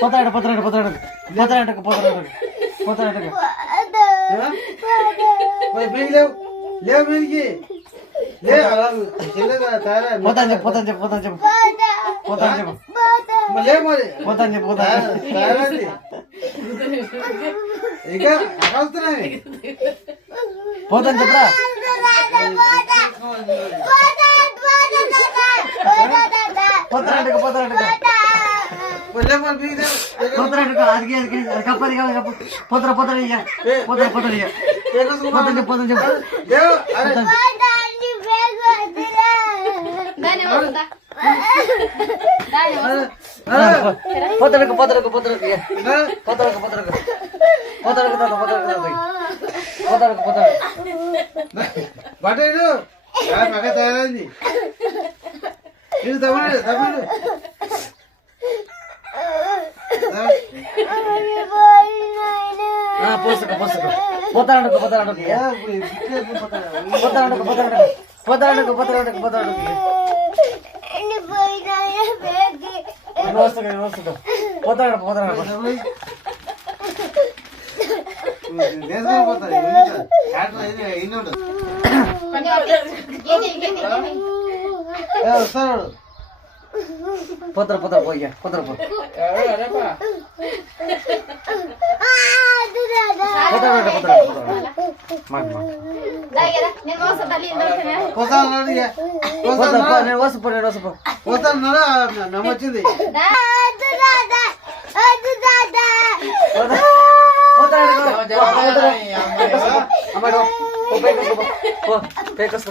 పోతాడు పోతాడు పోతాడు పోతాడు పోతాడు లేవు లేవు మీరికి పోతాను చెప్పు పోతాను చెప్పు పోతాను చెప్పు పోతాను చెప్పు లేవు మరి పోతాను చెప్పు పోతాను ఇంకా వస్తున్నాయి పోతాను చెప్పరా పోతాడు పోతాడు పోతాడు అది కప్పది కాదు కప్పు పోతాడు పోతాడు ఇక పోతాడు పోతాడు ఇక పోతాను చెప్పు పోతాను చెప్పు పోతాడు పోతాడు పోతాడు పోతాడు పోతాడు పోతాడు పోతాడు పోతాడు బట్టలు మగ తయారైంది ఇది తమ్ముడు తమ్ముడు పోసుకో పోసుకో పోతాడు పోతాడు పోతాడు పోతాడు పోతాడు పోతాడు పోతాడు పోతాడు పోతాడు వస్తాడు పోతాడు పోతాడు పోయ్యా పోతాడు పో పోతాడు పోతాడు నేను వస్తుపో నేను వస్తుపో పోతాడు నమ్మొచ్చింది అమ్మాయి పేకొస్తా